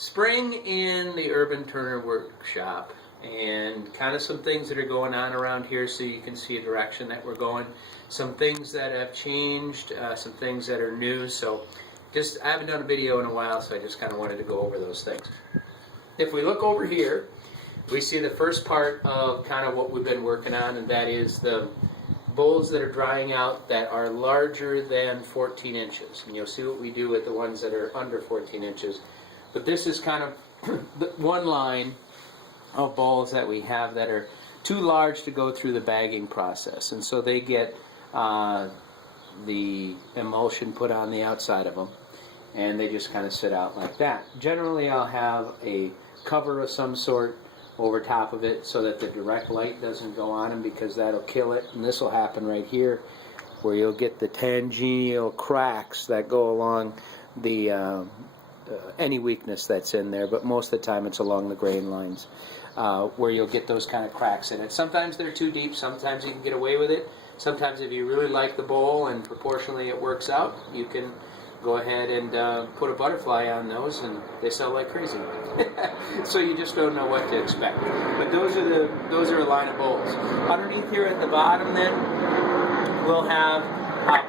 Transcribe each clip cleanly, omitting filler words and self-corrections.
Spring in the Urban Turner Workshop, and kind of some things that are going on around here so you can see a direction that we're going. Some things that have changed, some things that are new. So I haven't done a video in a while, so I just kind of wanted to go over those things. If we look over here, we see the first part of kind of what we've been working on, and that is the bowls that are drying out that are larger than 14 inches. And you'll see what we do with the ones that are under 14 inches. But this is kind of one line of bowls that we have that are too large to go through the bagging process. And so they get the emulsion put on the outside of them, and they just kind of sit out like that. Generally, I'll have a cover of some sort over top of it so that the direct light doesn't go on them, because that'll kill it. And this will happen right here, where you'll get the tangential cracks that go along the any weakness that's in there, but most of the time it's along the grain lines where you'll get those kind of cracks in it. Sometimes they're too deep, sometimes you can get away with it. Sometimes if you really like the bowl and proportionally it works out, you can go ahead and put a butterfly on those, and they sell like crazy. So you just don't know what to expect. But those are a line of bowls. Underneath here at the bottom, then we'll have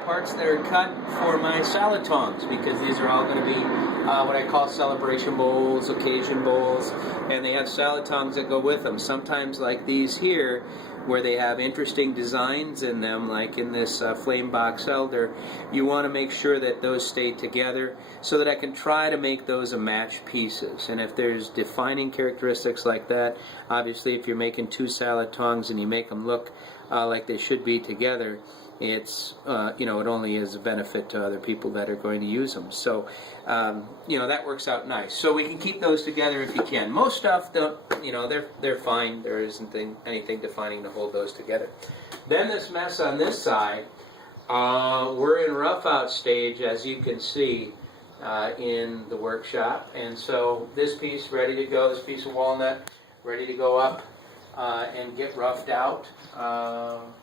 parts that are cut for my salad tongs, because these are all going to be what I call celebration bowls, occasion bowls, and they have salad tongs that go with them. Sometimes, like these here, where they have interesting designs in them, like in this Flame Box Elder, you want to make sure that those stay together so that I can try to make those a matched pieces. And if there's defining characteristics like that, obviously if you're making two salad tongs and you make them look like they should be together, it's it only is a benefit to other people that are going to use them. So that works out nice. So we can keep those together if you can. Most stuff don't, they're fine. There isn't anything defining to hold those together. Then this mess on this side, we're in rough out stage, as you can see in the workshop. And so this piece ready to go, this piece of walnut ready to go up and get roughed out.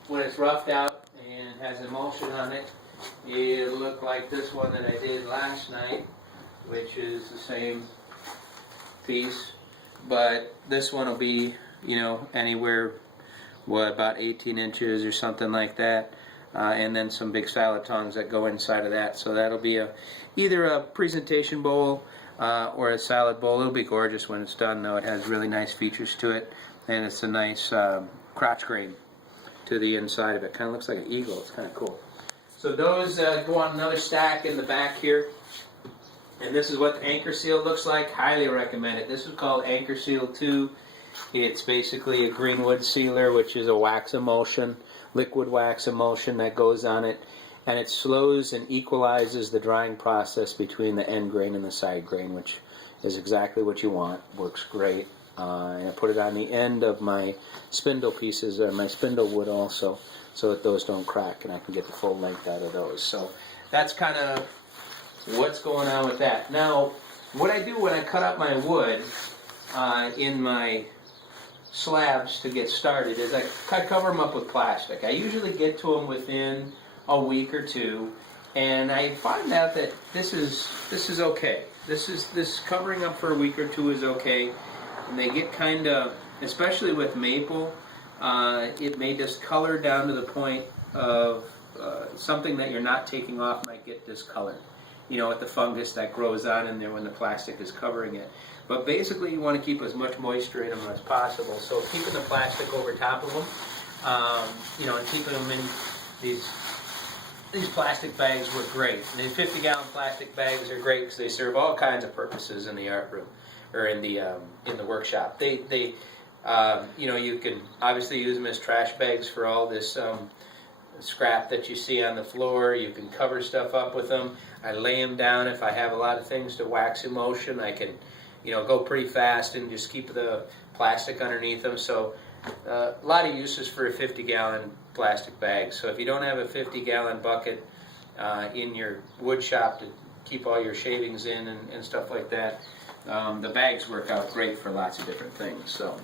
When it's roughed out and has emulsion on it, it'll look like this one that I did last night, which is the same piece, but this one will be, anywhere, about 18 inches or something like that, and then some big salad tongs that go inside of that. So that'll be either a presentation bowl or a salad bowl. It'll be gorgeous when it's done, though. It has really nice features to it, and it's a nice crotch grain to the inside of it. Kind of looks like an eagle. It's kind of cool. So those go on another stack in the back here. And this is what the Anchor Seal looks like. Highly recommend it. This is called Anchor Seal 2. It's basically a greenwood sealer, which is a wax emulsion, liquid wax emulsion that goes on it. And it slows and equalizes the drying process between the end grain and the side grain, which is exactly what you want. Works great. And I put it on the end of my spindle pieces, or my spindle wood also, so that those don't crack and I can get the full length out of those. So that's kind of what's going on with that. Now, what I do when I cut up my wood in my slabs to get started is I cover them up with plastic. I usually get to them within a week or two, and I find out that this is okay. This covering up for a week or two is okay. And they get kind of, especially with maple, it may discolor down to the point of something that you're not taking off might get discolored. With the fungus that grows on in there when the plastic is covering it. But basically you want to keep as much moisture in them as possible. So keeping the plastic over top of them, and keeping them in these plastic bags work great. And these 50-gallon plastic bags are great because they serve all kinds of purposes in the art room, or in the workshop. They you can obviously use them as trash bags for all this scrap that you see on the floor. You can cover stuff up with them. I lay them down if I have a lot of things to wax emulsion. I can, go pretty fast and just keep the plastic underneath them. So a lot of uses for a 50-gallon plastic bag. So if you don't have a 50-gallon bucket in your wood shop to keep all your shavings in and stuff like that, the bags work out great for lots of different things. So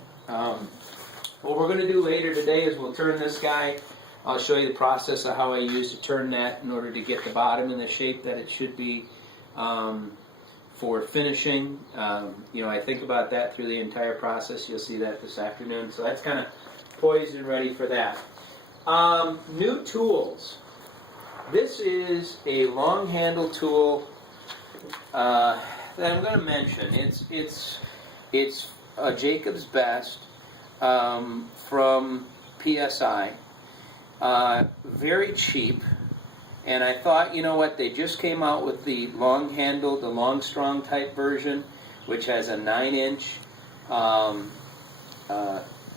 what we're going to do later today is we'll turn this guy. I'll show you the process of how I use to turn that in order to get the bottom in the shape that it should be for finishing. You know, I think about that through the entire process. You'll see that this afternoon. So that's kind of poised and ready for that. New tools. This is a long handle tool that I'm going to mention. It's a Jacob's Best from PSI. Very cheap. And I thought, you know what, they just came out with the long handle, the long strong type version, which has a 9-inch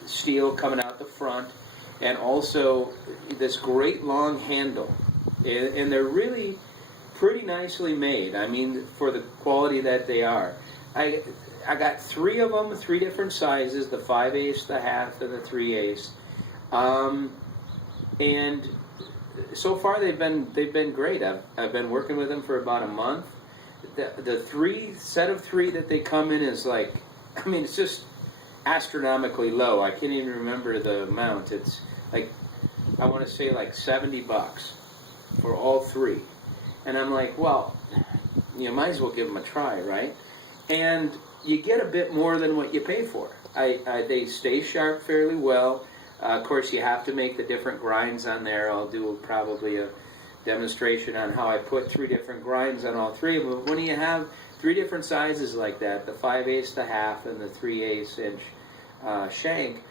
steel coming out the front, and also this great long handle. And they're really pretty nicely made, I mean, for the quality that they are. I got 3 of them, 3 different sizes, the 5/8, the half, and the 3/8. And so far they've been great. I've been working with them for about a month. The set of 3 that they come in is like, I mean, it's just astronomically low. I can't even remember the amount. It's like, I want to say like $70 for all 3. And I'm like, well, you might as well give them a try, right? And you get a bit more than what you pay for. They stay sharp fairly well. Of course, you have to make the different grinds on there. I'll do probably a demonstration on how I put 3 different grinds on all 3 of them. When you have 3 different sizes like that, the 5/8, the half, and the 3/8 inch shank,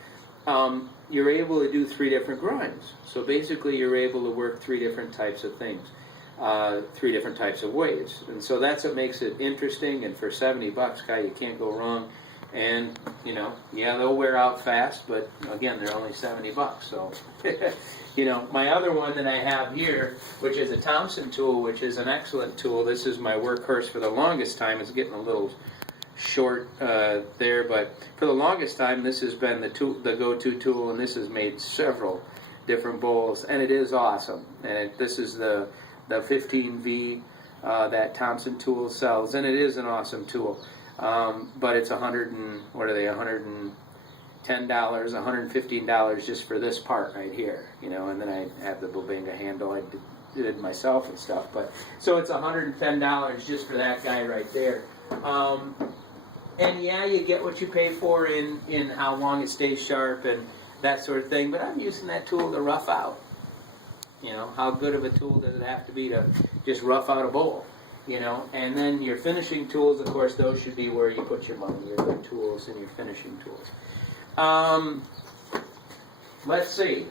you're able to do 3 different grinds. So basically, you're able to work 3 different types of things, 3 different types of waves. And so that's what makes it interesting. And for $70, guy, you can't go wrong. And, you know, yeah, they'll wear out fast, but again, they're only $70. So, you know, my other one that I have here, which is a Thompson tool, which is an excellent tool. This is my workhorse for the longest time. It's getting a little short there, but for the longest time, this has been the go-to tool, and this has made several different bowls, and it is awesome. And this is the 15V that Thompson tool sells, and it is an awesome tool. But it's $110, $115 just for this part right here, you know. And then I have the Bubinga handle. I did it myself and stuff. But so it's $110 just for that guy right there. And yeah, you get what you pay for in how long it stays sharp and that sort of thing. But I'm using that tool to rough out. You know, how good of a tool does it have to be to just rough out a bowl? You know, and then your finishing tools, of course, those should be where you put your money, your good tools and your finishing tools. Let's see.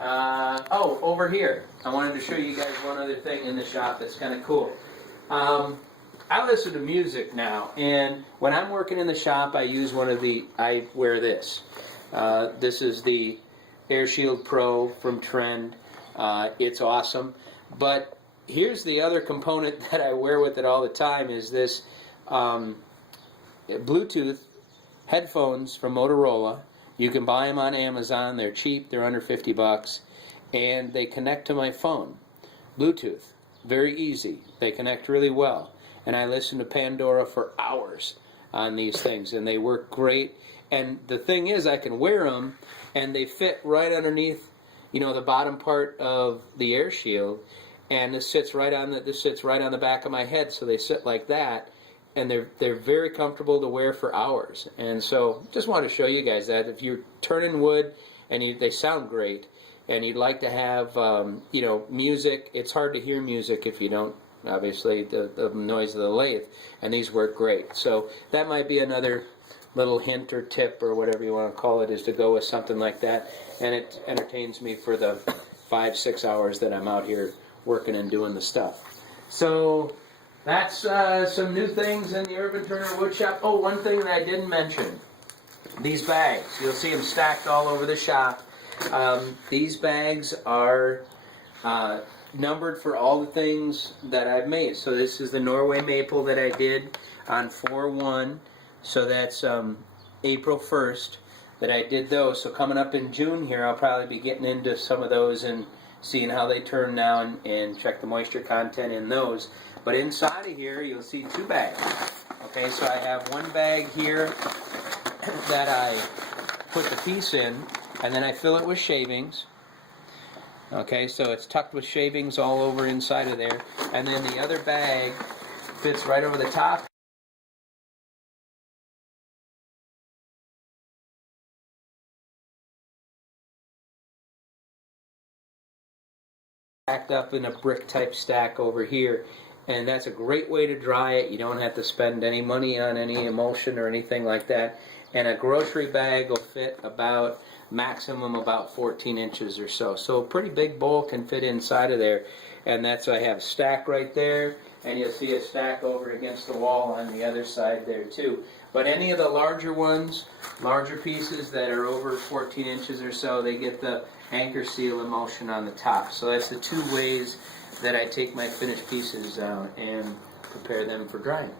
Over here, I wanted to show you guys one other thing in the shop that's kind of cool. I listen to music now, and when I'm working in the shop, I wear this. This is the AirShield Pro from Trend. It's awesome, but here's the other component that I wear with it all the time is this Bluetooth headphones from Motorola. You can buy them on Amazon. They're cheap. They're under $50. And they connect to my phone. Bluetooth. Very easy. They connect really well. And I listen to Pandora for hours on these things. And they work great. And the thing is, I can wear them, and they fit right underneath, you know, the bottom part of the air shield. And this sits right on the back of my head, so they sit like that, and they're very comfortable to wear for hours. And so, just want to show you guys that if you're turning wood and they sound great, and you'd like to have you know, music. It's hard to hear music if you don't, obviously, the noise of the lathe, and these work great. So that might be another little hint or tip or whatever you want to call it, is to go with something like that, and it entertains me for the 5-6 hours that I'm out here working and doing the stuff. So that's some new things in the Urban Turner Woodshop. Oh, one thing that I didn't mention, these bags. You'll see them stacked all over the shop. These bags are numbered for all the things that I've made. So this is the Norway maple that I did on 4/1. So that's April 1st that I did those. So coming up in June here, I'll probably be getting into some of those and seeing how they turn now and check the moisture content in those. But inside of here, you'll see 2 bags. Okay, so I have one bag here that I put the piece in, and then I fill it with shavings. Okay, so it's tucked with shavings all over inside of there. And then the other bag fits right over the top stacked up in a brick type stack over here, and that's a great way to dry it. You don't have to spend any money on any emulsion or anything like that, and a grocery bag will fit about maximum about 14 inches or so. So a pretty big bowl can fit inside of there, and that's why I have a stack right there, and you'll see a stack over against the wall on the other side there too. But any of the larger ones, larger pieces that are over 14 inches or so, they get the anchor seal emulsion on the top. So that's the two ways that I take my finished pieces and prepare them for drying.